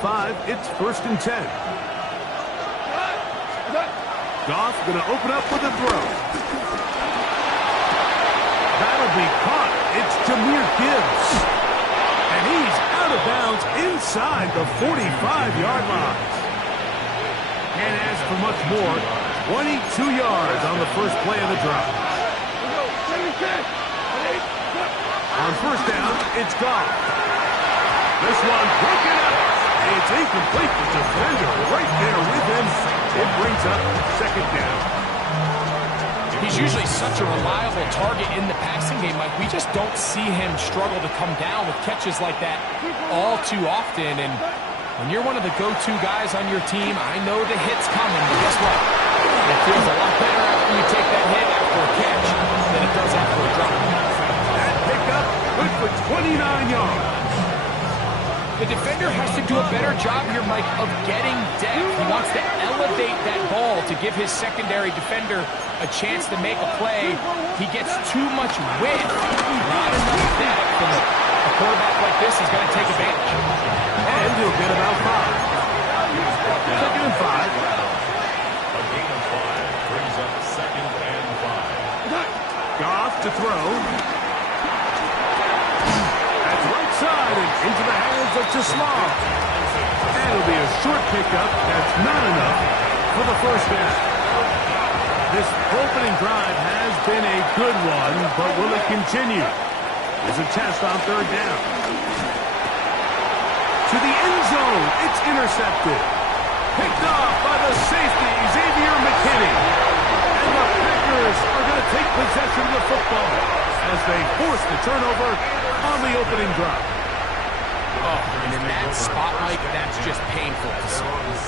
45, it's 1st and 10. Goff going to open up with a throw. That'll be caught. It's Jahmyr Gibbs. And he's out of bounds inside the 45-yard line. Can't ask for much more. 22 yards on the first play of the drive. On 1st down, it's Goff. This one broken up. It's incomplete. The defender right there with him. It brings up 2nd down. He's usually such a reliable target in the passing game, Mike. We just don't see him struggle to come down with catches like that all too often. And when you're one of the go-to guys on your team, I know the hit's coming, but guess what? It feels a lot better after you take that hit after a catch than it does after a drop. That pickup good for 29 yards. The defender has to do a better job here, Mike, of getting depth. He wants to elevate that ball to give his secondary defender a chance to make a play. He gets too much width, not enough depth. And a quarterback like this is going to take advantage. And he'll get about 5. 2nd and 5. A gain of 5 brings up 2nd and 5. Goff to throw. That's right side and into the hands of Tasman. And it'll be a short pickup. That's not enough for the 1st down. This opening drive has been a good one, but will it continue? There's a test on 3rd down. To the end zone. It's intercepted. Picked off by the safety, Xavier McKinney. And the Packers are going to take possession of the football as they force the turnover on the opening drive. Oh, and in that spot, Mike, that's just painful.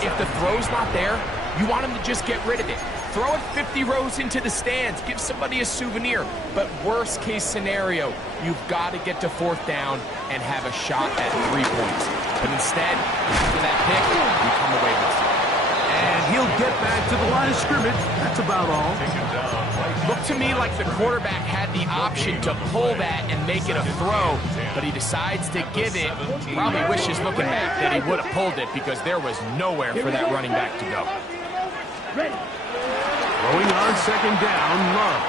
If the throw's not there, you want him to just get rid of it. Throw it 50 rows into the stands. Give somebody a souvenir. But worst case scenario, you've got to get to 4th down and have a shot at 3 points. But instead, after that pick, you come away with it. And he'll get back to the line of scrimmage. That's about all. Looked to me like the quarterback had the option to pull that and make it a throw, but he decides to give it. Probably wishes looking back that he would have pulled it because there was nowhere for that running back to go. Throwing on 2nd down, Love.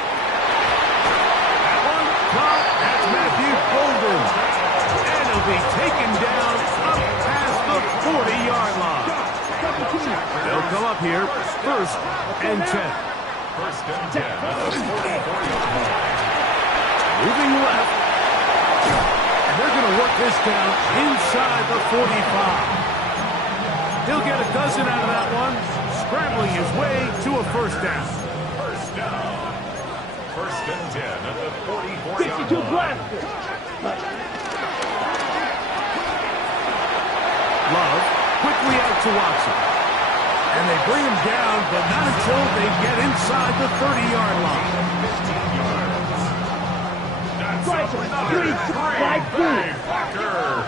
That one caught. That's Matthew Golden. And he'll be taken down up past the 40-yard line. They'll come up here 1st and 10. 1st and 10 at the 44-yard line. Moving left. And they're going to work this down inside the 45. He'll get a dozen out of that one, scrambling his way to a 1st down. 1st down. 1st and 10 at the 44-yard line. Love quickly out to Watson. And they bring him down, but not until they get inside the 30-yard line. 15 yards. That's up for another 3. Packer.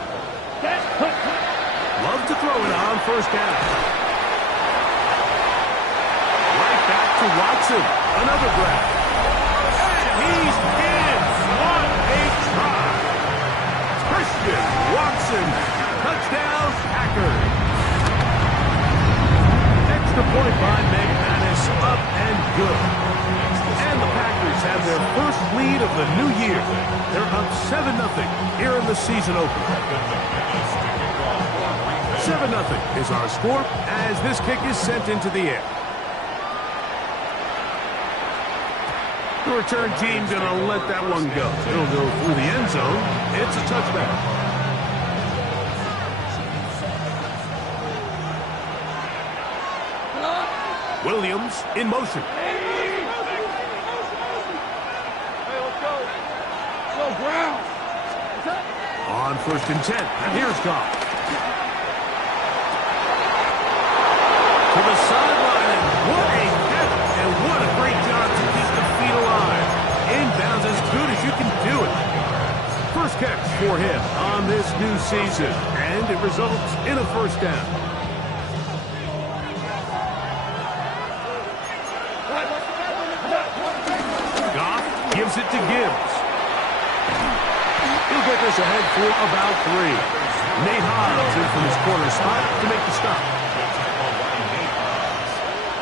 Love to throw it on 1st down. Right back to Watson. Another grab. And he's in. What a try. Christian Watson. Touchdown, Packers. Extra point by McManus. Up and good. And the Packers have their first lead of the new year. They're up 7-0 here in the season opener. 7-0 is our score as this kick is sent into the air. The return team going to let that one go. It'll go through the end zone. It's a touchback. Williams in motion. On 1st and 10. And here's Goff. To the sideline. What a catch. And what a great job to keep the feet alive. Inbounds as good as you can do it. First catch for him on this new season. And it results in a 1st down. Gives it to Gibbs. He'll get this ahead for about 3. Nate Hobbs in from his corner spot to make the stop.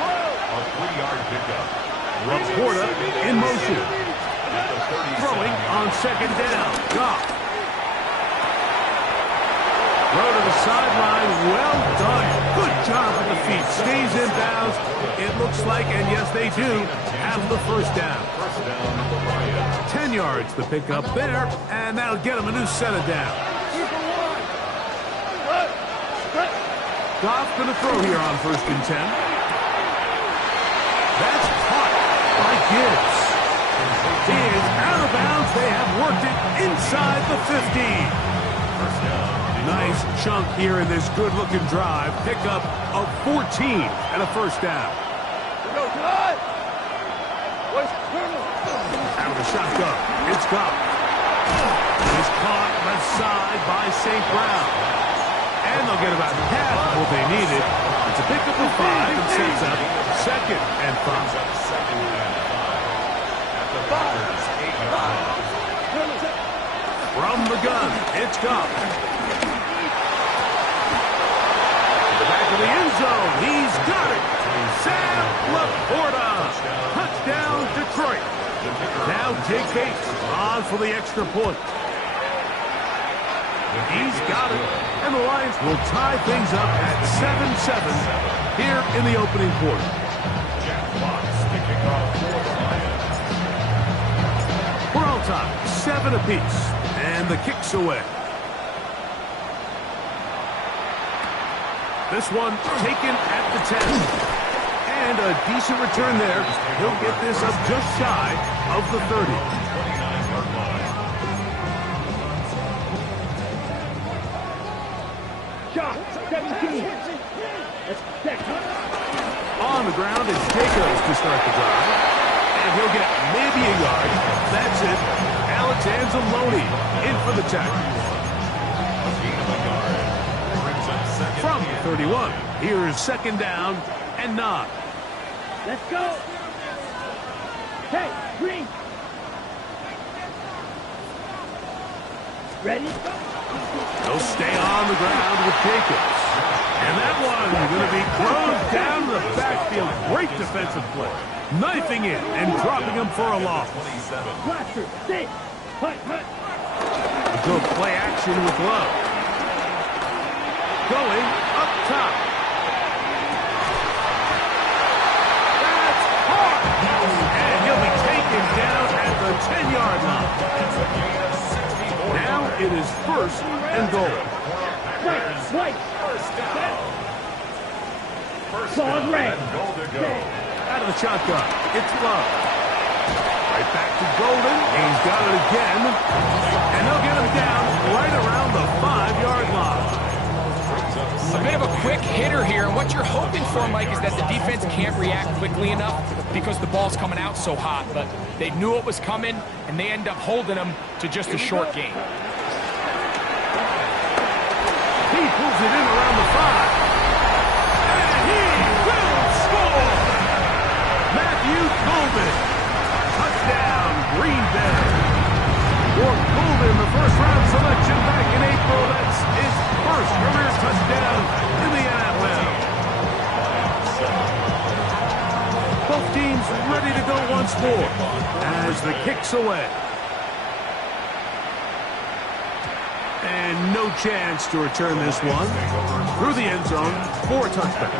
A 3-yard pickup. Laporta in motion. Throwing on second down. Goff. Throw to the sideline. Well done. Good job with the feet. Stays in bounds. It looks like, and yes, they do, have the first down. 10 yards to pick up there, and that'll get them a new set of downs. Goff going to throw here on 1st and 10. That's caught by Gibbs. He is out of bounds. They have worked it inside the 15. Nice chunk here in this good-looking drive. Pickup of 14 and a first down. Out of the shotgun. It's Goff. He's caught left side by St. Brown. And they'll get about half of what they needed. It's a pickup of 5 and sets up 2nd and 5. From the gun, it's Goff. Back of the end zone. He's got it. Sam Laporta. Touchdown, Detroit. Now Jake Bates on for the extra point. He's got it. And the Lions will tie things up at 7-7 here in the opening quarter. We're all tied. 7 apiece. And the kick's away. This one taken at the 10. And a decent return there. He'll get this up just shy of the 30. Shot, 17. On the ground is Jacobs to start the drive. And he'll get maybe a yard. That's it. Alex Anzalone in for the tackle. From the 31, here's 2nd down and 9. Let's go. Hey, Green. Ready? They'll stay on the ground with Jacobs. And that one going to be thrown down the backfield. Great defensive play. Knifing in and dropping him for a loss. Blaster, stay. Hut, hut. Good play action with Love. Going up top. That's hard. And he'll be taken down at the 10-yard line. Now it is 1st and goal. Right. Solid red. Out of the shotgun. It's Love. Right back to Golden. He's got it again. And they'll get him down right around the 5-yard line. A bit of a quick hitter here, and what you're hoping for, Mike, is that the defense can't react quickly enough because the ball's coming out so hot, but they knew it was coming, and they end up holding them to just a short game. He pulls it in around the 5. And he will score! Matthew Golden. Touchdown, Green Bay. For Golden, the first-round selection back in April. That's his first career touchdown in the NFL. Both teams ready to go once more as the kick's away. And no chance to return this one through the end zone for a touchback.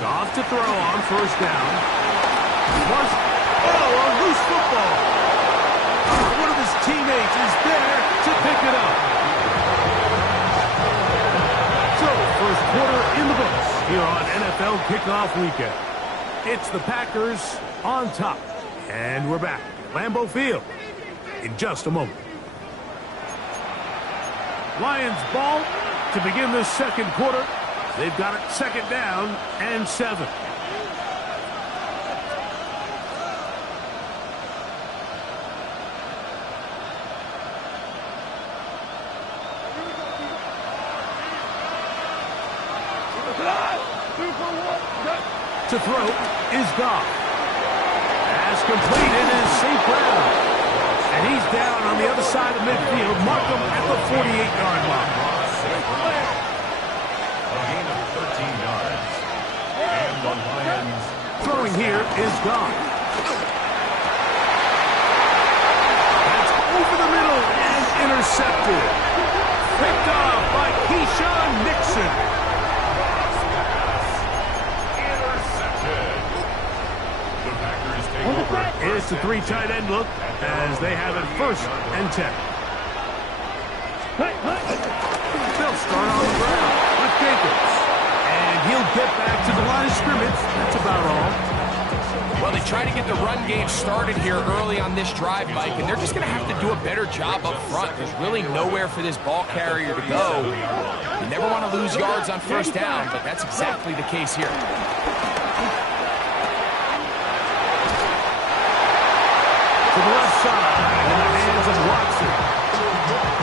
Goff to throw on 1st down. A loose football. One of his teammates is there to pick it up. So, 1st quarter in the books here on NFL Kickoff Weekend. It's the Packers on top. And we're back at Lambeau Field in just a moment. Lions ball to begin this 2nd quarter. They've got it 2nd down and 7. To throw is Goff. Pass completed is St. Brown. And he's down on the other side of midfield. Mark him at the 48-yard line. A gain of 13 yards. And the Lions. Throwing here is Goff. That's over the middle and intercepted. Picked off by Keyshawn Nixon. Intercepted. The Packers take over. Here's the 3 tight end look as they have it 1st and 10. They'll start on the ground with Jacobs. And he'll get back to the line of scrimmage. That's about all. Well, they try to get the run game started here early on this drive, Mike, and they're just going to have to do a better job up front. There's really nowhere for this ball carrier to go. You never want to lose yards on 1st down, but that's exactly the case here. To the left side, in the hands of Watson.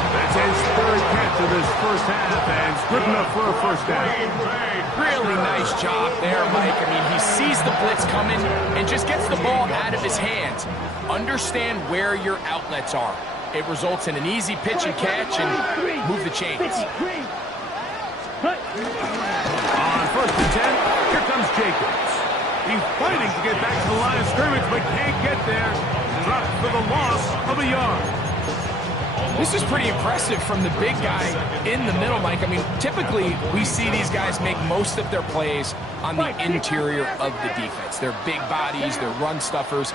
That's his 3rd catch of this 1st half, and it's good enough for a 1st down. Really nice job there, Mike. I mean, he sees the blitz coming and just gets the ball out of his hands. Understand where your outlets are. It results in an easy pitch and catch and move the chains. On 1st and 10, here comes Jacobs. He's fighting to get back to the line of scrimmage, but can't get there. Dropped for the loss of a yard. This is pretty impressive from the big guy in the middle, Mike. I mean, typically we see these guys make most of their plays on the interior of the defense. They're big bodies, they're run stuffers.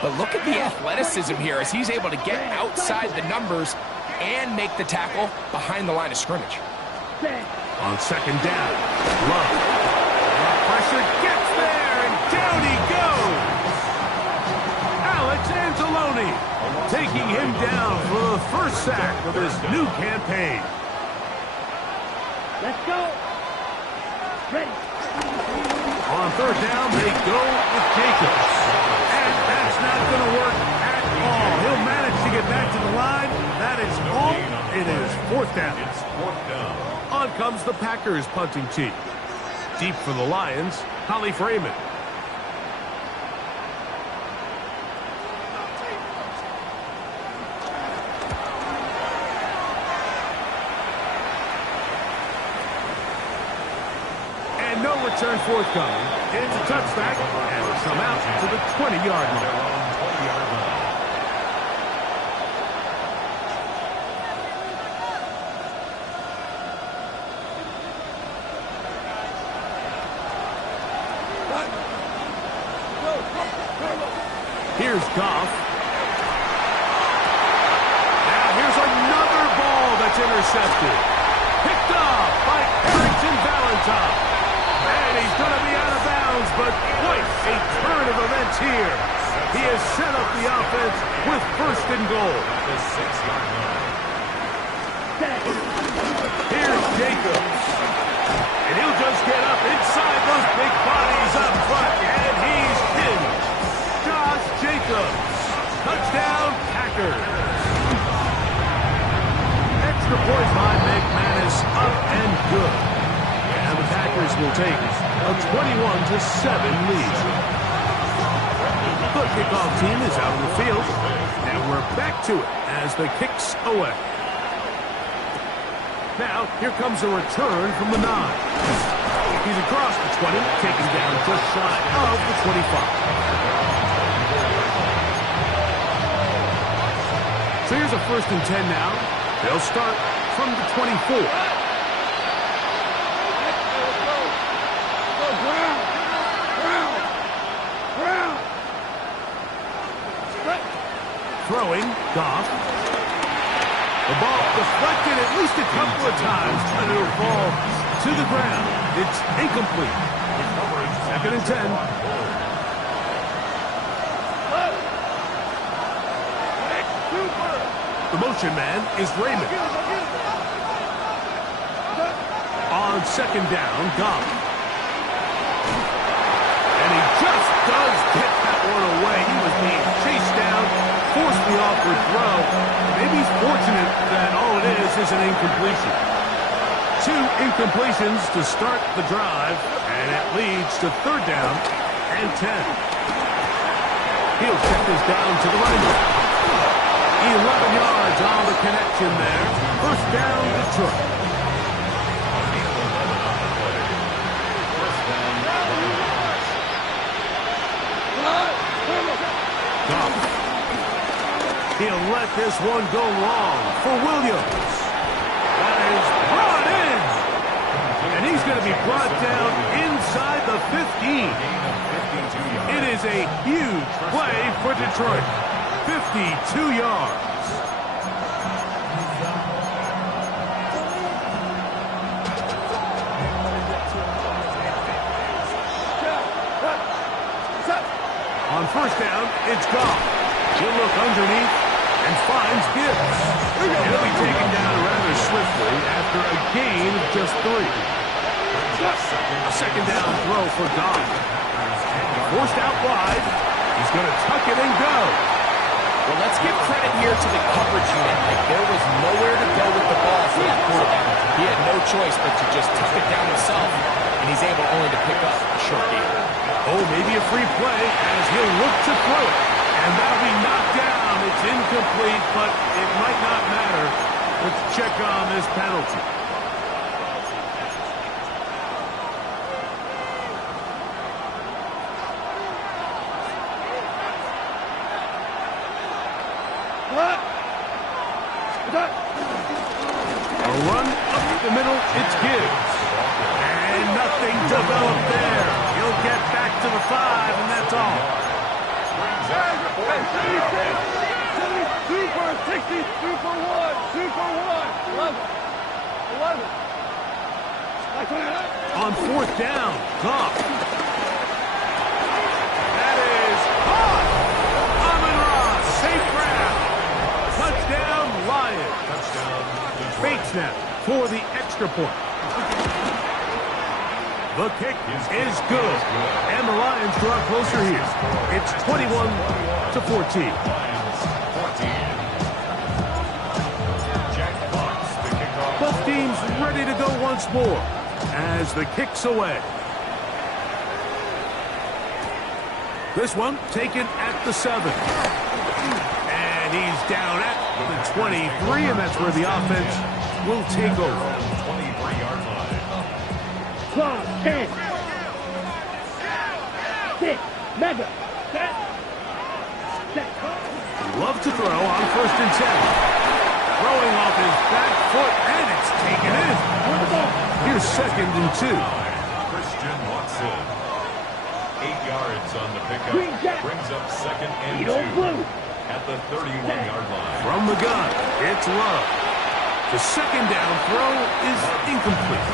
But look at the athleticism here as he's able to get outside the numbers and make the tackle behind the line of scrimmage. On 2nd down, Love. Pressure gets there, and down he goes. Alex Anzalone taking him down for the 1st sack of his new campaign. Let's go. Ready. On 3rd down, they go with Jacobs. And that's not going to work at all. He'll manage to get back to the line. That is all. It is 4th down. It's 4th down. On comes the Packers punting team. Deep for the Lions, Holly Freeman. And no return forthcoming. It's a touchback, and it'll come out to the 20-yard line. Here's Goff. Now here's another ball that's intercepted. Picked off by Harrington Valentine. And he's going to be out of bounds, but quite a turn of events here. He has set up the offense with 1st and goal. The 6-yard line. Here's Jacobs. And he'll just get up inside those big bodies up front, and he's in. Josh Jacobs. Touchdown, Packers. Extra point by McManus, up and good. And the Packers will take a 21-7 lead. The kickoff team is out on the field, and we're back to it as the kicks away. Now, here comes a return from the 9. He's across the 20, taken down just shy of the 25. So here's a 1st and 10 now. They'll start from the 24. Throwing, Goff. The ball deflected at least a couple of times, but it'll fall to the ground. It's incomplete. 2nd and 10. The motion man is Raymond. On 2nd down, Goff. And he just does get that one away. He was being chased down, forced the awkward throw. Maybe he's fortunate that all it is an incompletion. 2 incompletions to start the drive, And it leads to 3rd down and 10. He'll check this down to the running back. 11 yards on the connection there. 1st down, Detroit. He'll let this one go long for Williams. That is brought in. And he's going to be brought down inside the 15. It is a huge play for Detroit. 52 yards. On 1st down, it's Goff. He'll look underneath and finds Gibbs. He'll be taken down rather swiftly after a gain of just 3. A 2nd down throw for Goff. Forced out wide. He's going to tuck it and go. Well, let's give credit here to the coverage unit. Like, there was nowhere to go with the ball for that quarterback. He had no choice but to just tuck it down himself, and he's able only to pick up a short gain. Oh, maybe a free play as he'll look to throw it. And that'll be knocked down. It's incomplete, but it might not matter. Let's check on this penalty. A run up the middle, it's Gibbs. And nothing developed there. He'll get back to the 5, and that's all. 2 for 60, 2 for 1, 2 for 1. 11. On 4th down, Goff. That is caught. Amon-Ra, safe grab. Touchdown, Lions. Fake snap for the extra point. The kick is good. And the Lions draw closer here. It's 21-14. Both teams ready to go once more as the kick's away. This one taken at the 7. And he's down at the 23, and that's where the offense will take over. 23-yard line. 10. 6. Mega. Set. Love to throw on 1st and 10. Throwing off his back foot, and it's taken in. Here's 2nd and 2. Christian Watson. 8 yards on the pickup. Brings up 2nd and 2 at the 31-yard line. From the gun, it's Love. The 2nd down throw is incomplete.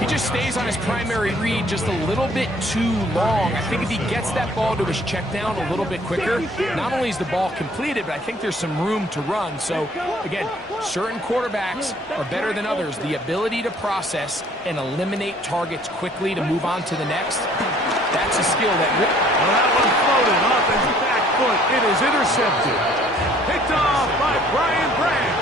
He just stays on his primary read just a little bit too long. I think if he gets that ball to his check down a little bit quicker, not only is the ball completed, but I think there's some room to run. So, again, certain quarterbacks are better than others. The ability to process and eliminate targets quickly to move on to the next, that's a skill that... Well, that one floated off his back foot. It is intercepted. Picked off by Brian Branch.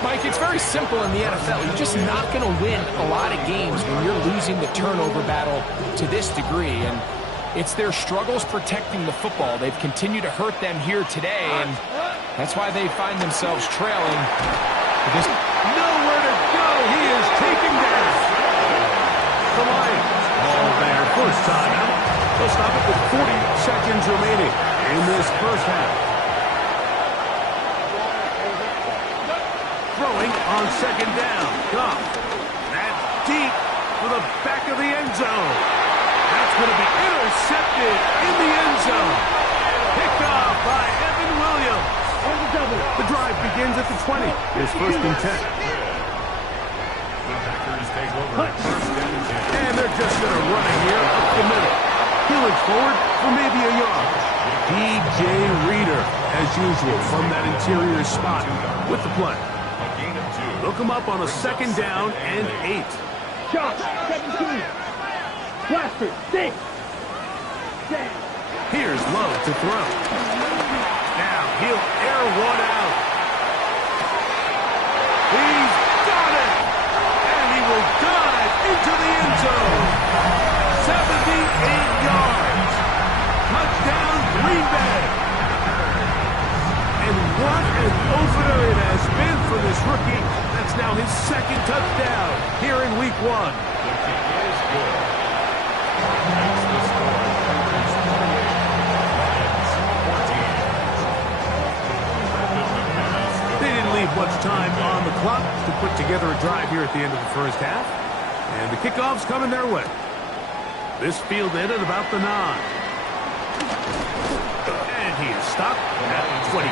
Mike, it's very simple in the NFL. You're just not going to win a lot of games when you're losing the turnover battle to this degree. And it's their struggles protecting the football. They've continued to hurt them here today, and that's why they find themselves trailing. Nowhere to go. He is taken down. The Lions all there. First time out. They'll stop it with 40 seconds remaining in this first half. Throwing on 2nd down. Goff. That's deep for the back of the end zone. That's going to be intercepted in the end zone. Picked off by Evan Williams. The drive begins at the 20. It's 1st and 10. The Packers take over at 1st and 10. And they're just going to run it here up the middle. He looks forward for maybe a yard. DJ Reader, as usual, from that interior spot with the play. Look him up on a 2nd down and 8. Shot, 17. Blaster, 6. Here's Love to throw. Now he'll air one out. He's got it! And he will dive into the end zone. 78 yards. Touchdown, Green Bay. And what an opener it has been for this rookie. That's now his second touchdown here in Week 1. The kick is good. That's the score. It's 48. Lions 14. They didn't leave much time on the clock to put together a drive here at the end of the first half. And the kickoff's coming their way. This fielded at about the 9. And he is stopped at the 25. The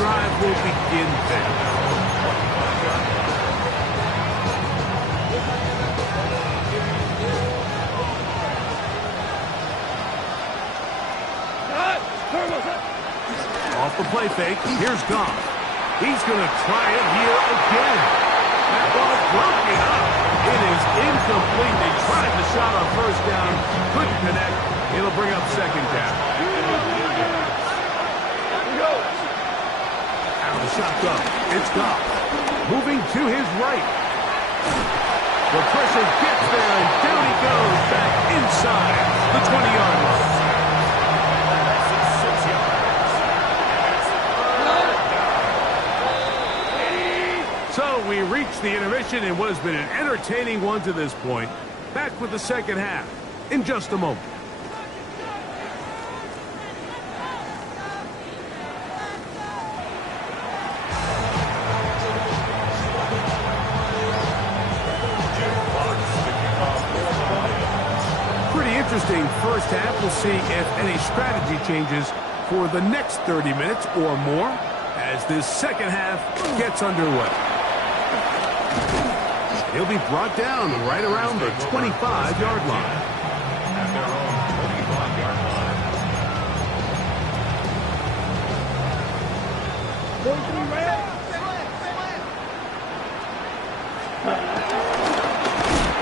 drive will begin there. Off the play fake, here's Goff. He's going to try it here again. That ball broken up. It is incomplete. They tried the shot on first down, couldn't connect. It'll bring up second down. Out of the shotgun, it's Goff. Moving to his right. The pressure gets there, and down he goes back inside the 20-yard line. So we reach the intermission in what has been an entertaining one to this point. Back with the second half in just a moment. Pretty interesting first half. We'll see if any strategy changes for the next 30 minutes or more as this second half gets underway. He'll be brought down right around the 25-yard line. At their own 25-yard line.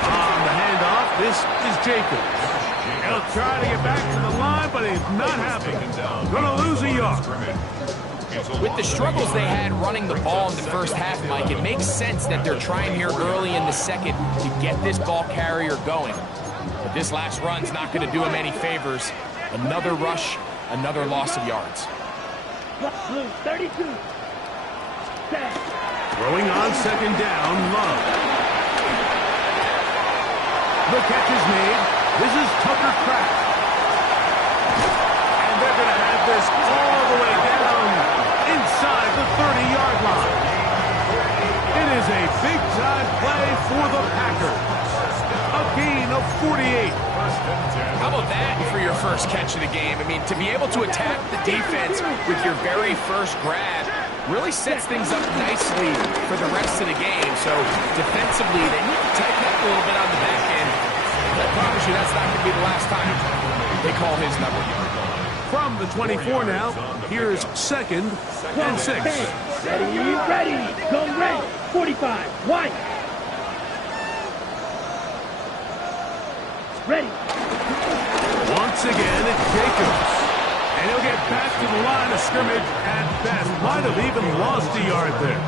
On the handoff, this is Jacobs. He'll try to get back to the line, but he's not happy. Gonna lose a yard. With the struggles they had running the ball in the first half, Mike, it makes sense that they're trying here early in the second to get this ball carrier going. But this last run's not going to do him any favors. Another rush, another loss of yards. 32. Throwing on second down, Love. The catch is made. This is Tucker Kraft. And they're going to have this all the way down inside the 30-yard line. It is a big-time play for the Packers. A gain of 48. How about that for your first catch of the game? I mean, to be able to attack the defense with your very first grab really sets things up nicely for the rest of the game. So defensively, they need to tighten up a little bit on the back end. I promise you that's not going to be the last time they call his number. From the 24 now, here's second and 6. Ready, go red, 45, white. Ready. Once again, it's Jacobs. And he'll get back to the line of scrimmage at best. Might have even lost a yard there.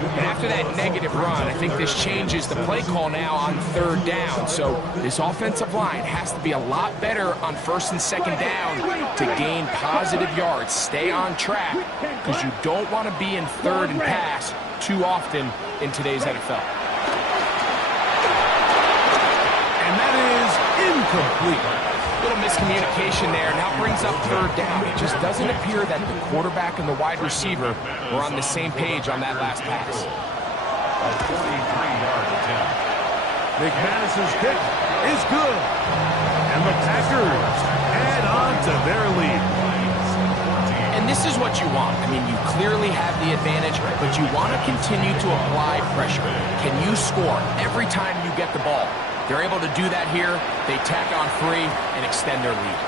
And after that negative run, I think this changes the play call now on third down. So this offensive line has to be a lot better on first and second down to gain positive yards. Stay on track because you don't want to be in third and pass too often in today's NFL. And that is incomplete. Little miscommunication there, now brings up third down. It just doesn't appear that the quarterback and the wide receiver were on the same page on that last pass. A 43-yard attempt. McManus's kick is good. And the Packers add on to their lead. And this is what you want. I mean, you clearly have the advantage, but you want to continue to apply pressure. Can you score every time you get the ball? They're able to do that here. They tack on 3 and extend their lead.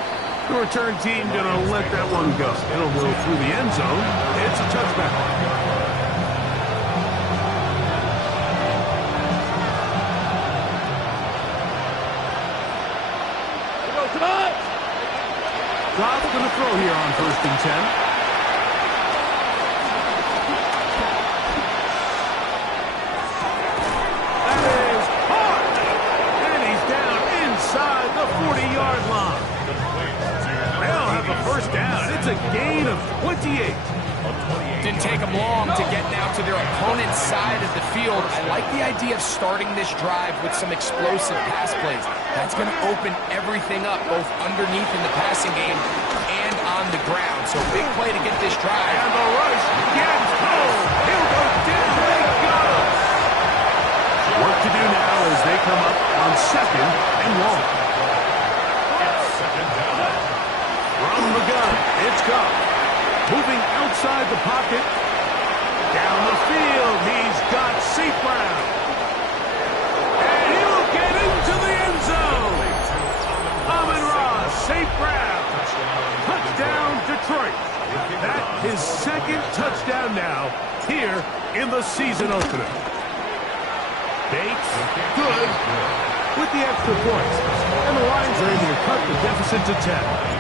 The return team going to let that one go. It'll go through the end zone. It's a touchback. Goff's going to throw here on first and 10. That's a gain of 28. Didn't take them long to get now to their opponent's side of the field. I like the idea of starting this drive with some explosive pass plays. That's going to open everything up, both underneath in the passing game and on the ground. So big play to get this drive. And the rush gets home. He'll go down. They got him. Work to do now as they come up on 2nd and long. Second down. From the gun, it's Goff. Moving outside the pocket. Down the field, he's got St. Brown. And he'll get into the end zone. Amon-Ra, St. Brown. Touchdown, Detroit. That's his 2nd touchdown now here in the season opener. Bates, good, with the extra points. And the Lions are able to cut the deficit to 10.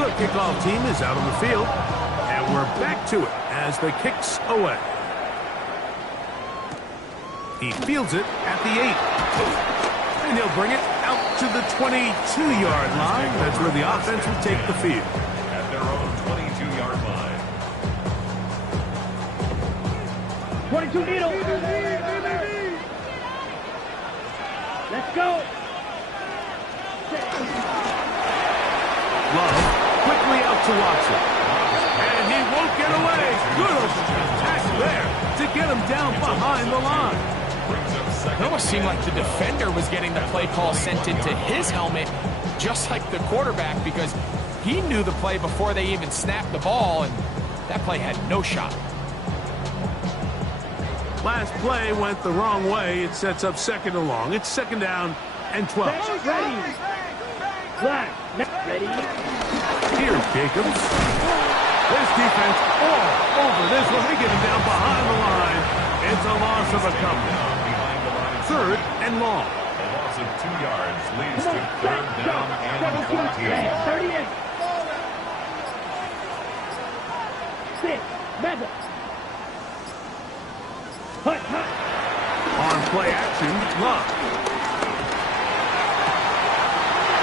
The kickoff team is out on the field, and we're back to it as the kick's away. He fields it at the 8. And he'll bring it out to the 22-yard line. That's where the offense will take the field. At their own 22-yard line. 22 needle. Let's go. Love quickly out to Watson. And he won't get away. Good attack there to get him down behind the line. It almost seemed like the defender was getting the play call sent into his helmet, just like the quarterback, because he knew the play before they even snapped the ball, and that play had no shot. Last play went the wrong way. It sets up 2nd and long. It's 2nd down and 12. Ready. Flag. Ready. Here's Jacobs. This defense all over this one. They get him down behind the line. It's a loss of a couple. 3rd and long. A loss of 2 yards leads to 3rd down and 20. 30 in. 6. Level. Hut. On play action, Love.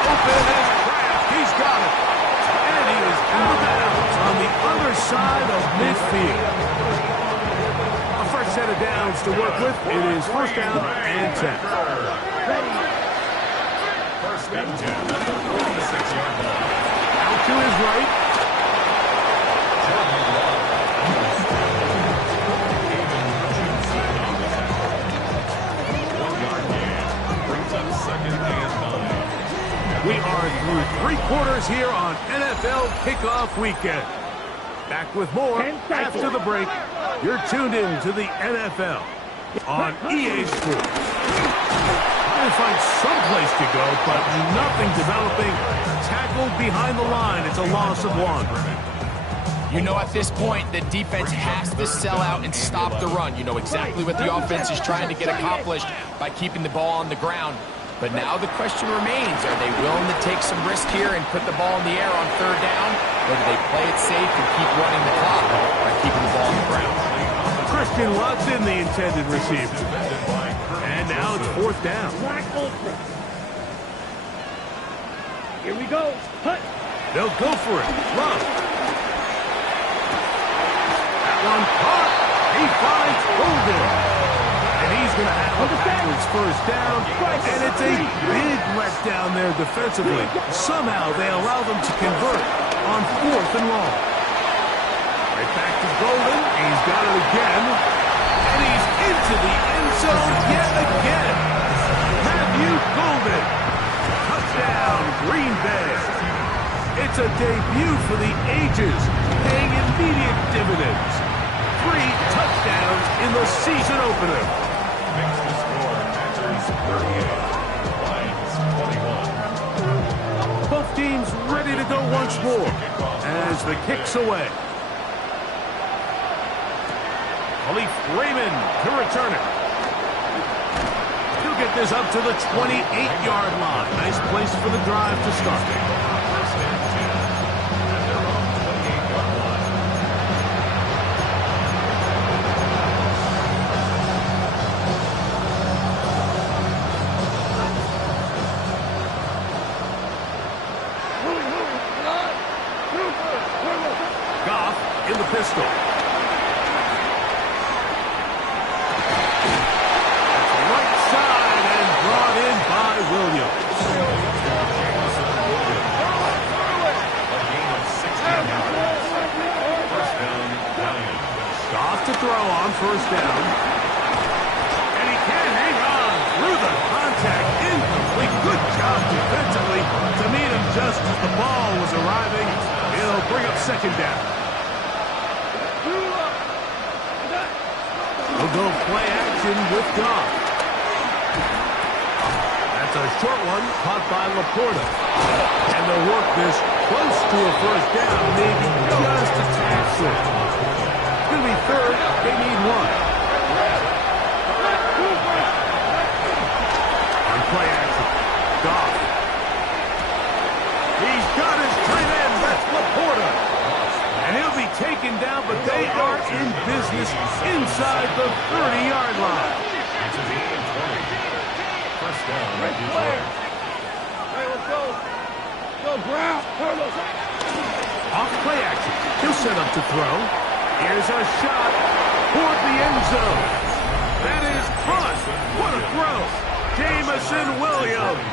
Open as Kraft. He's got it. And he is out of bounds on the other side of midfield. A first set of downs to work with. It is 1st down and 10. Ready. 1st and 10. 6-yard line. Out to his right. We are through 3 quarters here on NFL Kickoff Weekend. Back with more after the break. You're tuned in to the NFL on EA Sports. Trying to find some place to go, but nothing developing. Tackled behind the line. It's a loss of 1. You know, at this point, the defense has to sell out and stop the run. You know exactly what the offense is trying to get accomplished by keeping the ball on the ground. But now the question remains, are they willing to take some risk here and put the ball in the air on 3rd down? Or do they play it safe and keep running the clock by keeping the ball on the ground? Christian Watson, the intended receiver. And now it's 4th down. Black Ultra. Here we go. Hut. They'll go for it. Love. That one caught. He finds Golden. And he's going to have a backwards 1st down. And it's a big letdown there defensively. Somehow they allow them to convert on 4th and long. Right back to Golden. He's got it again. And he's into the end zone yet again. Matthew Golden. Touchdown, Green Bay. It's a debut for the ages, paying immediate dividends. 3 touchdowns in the season opener. Makes the score Packers 38, Lions 21. Both teams ready to go once more as the kick's away. Khalif Raymond to return it. He'll get this up to the 28-yard line. Nice place for the drive to start. 1st and 10 at their own 28-yard line. in the pistol. Right side and brought in by Williams. A gain of 16 yards. First down, Lions. Goff to throw on first down. And he can hang on through the contact. Incomplete. Good job defensively to meet him just as the ball was arriving. It'll bring up second down. We'll go play action with Goff. That's a short one caught by Laporta. And they'll work this close to a first down, maybe just a tad short. It's going to be third. They need one. On play action, Goff. He's got his tight end. That's Laporta. And he'll be taken down, but they are in business inside the 30-yard line. It's a gain of 20. First down, Detroit. Hey, let's go. Go, Brown. Off play action. He'll set up to throw. Here's a shot toward the end zone. That is caught. What a throw. Jamison Williams.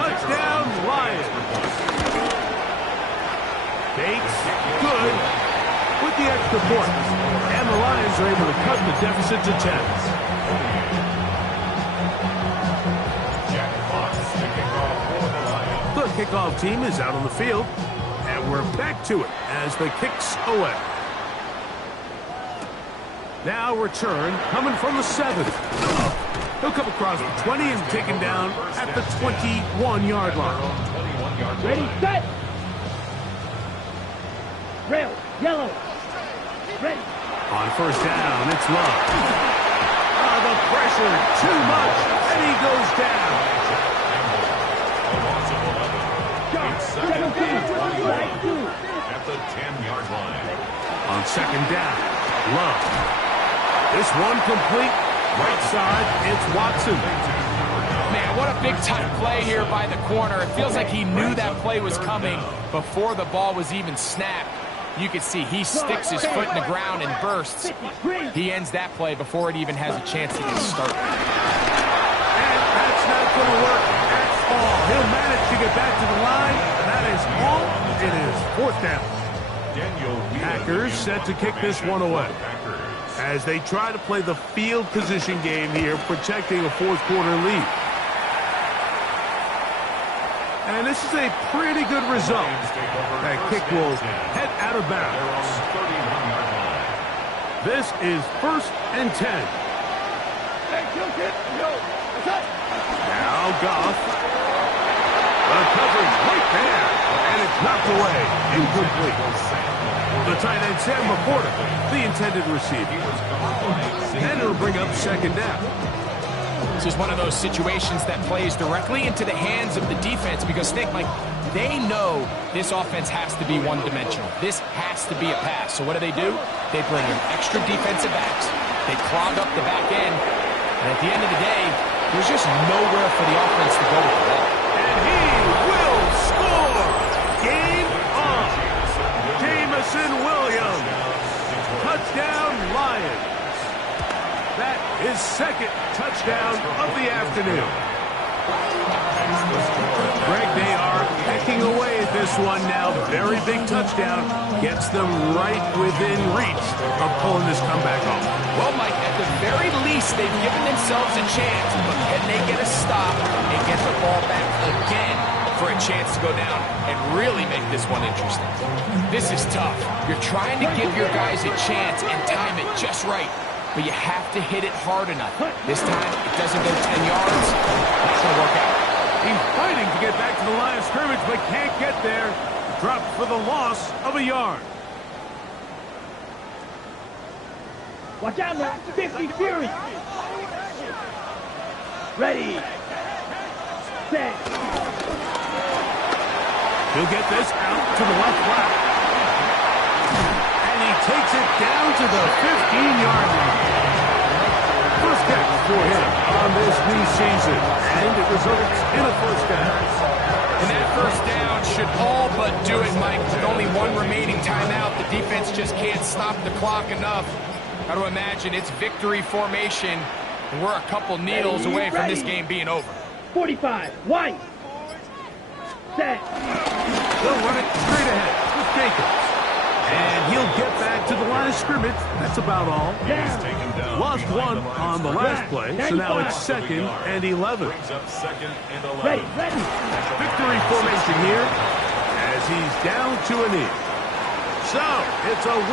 Touchdown, Lions. Bates, good, with the extra point. And the Lions are able to cut the deficit to 10. Jack Fox to kick off for the Lions. The kickoff team is out on the field, and we're back to it as the kicks away. Now return coming from the 7. He'll come across the 20 and taken down at the 21-yard line. Ready, set. Rail, yellow. Ready. On first down, it's Love. Oh, the pressure, too much, and he goes down. A loss of 11. It's second and 2 at the 10-yard line. On second down, Love. This one complete. Right side, it's Watson. Man, what a big-time play here by the corner. It feels like he knew that play was coming before the ball was even snapped. You can see he sticks his foot in the ground and bursts. He ends that play before it even has a chance to get started. And that's not going to work at all. He'll manage to get back to the line. That is all. It is fourth down. Packers set to kick this one away as they try to play the field position game here, protecting a fourth-quarter lead. And this is a pretty good result. That kick will head out of bounds. This is first and 10. Now Goff. The coverage right there. And it's knocked away. Incomplete. The tight end, Sam Laporta, the intended receiver. And it'll bring up second down. This is one of those situations that plays directly into the hands of the defense because, Nick, like, they know this offense has to be one-dimensional. This has to be a pass. So what do? They bring in extra defensive backs. They clog up the back end. And at the end of the day, there's just nowhere for the offense to go with the ball. And he will score! Game on! Jamison Williams. Touchdown, Lions. That is second touchdown of the afternoon. Greg, they are pecking away at this one now. Very big touchdown. Gets them right within reach of pulling this comeback off. Well, Mike, at the very least, they've given themselves a chance. But can they get a stop and get the ball back again for a chance to go down and really make this one interesting? This is tough. You're trying to give your guys a chance and time it just right. But you have to hit it hard enough. This time, it doesn't go 10 yards. Not going to work out. He's fighting to get back to the line of scrimmage, but can't get there. Dropped for the loss of a yard. Watch out now. 50 Fury. Ready. Set. He'll get this out to the left flap. And he takes it down to the 15-yard line. First catch for him on this new season. And it results in a first down. And that first down should all but do it, Mike. With only one remaining timeout, the defense just can't stop the clock enough. Got to imagine it's victory formation, and we're a couple needles away from this game being over. 45, white. Set. They'll run it straight ahead with Jacobs. And he'll get back to the line of scrimmage. That's about all. Lost one on the last play, so now it's 2nd and 11. Ready. Victory formation here as he's down to a knee. So, it's a win.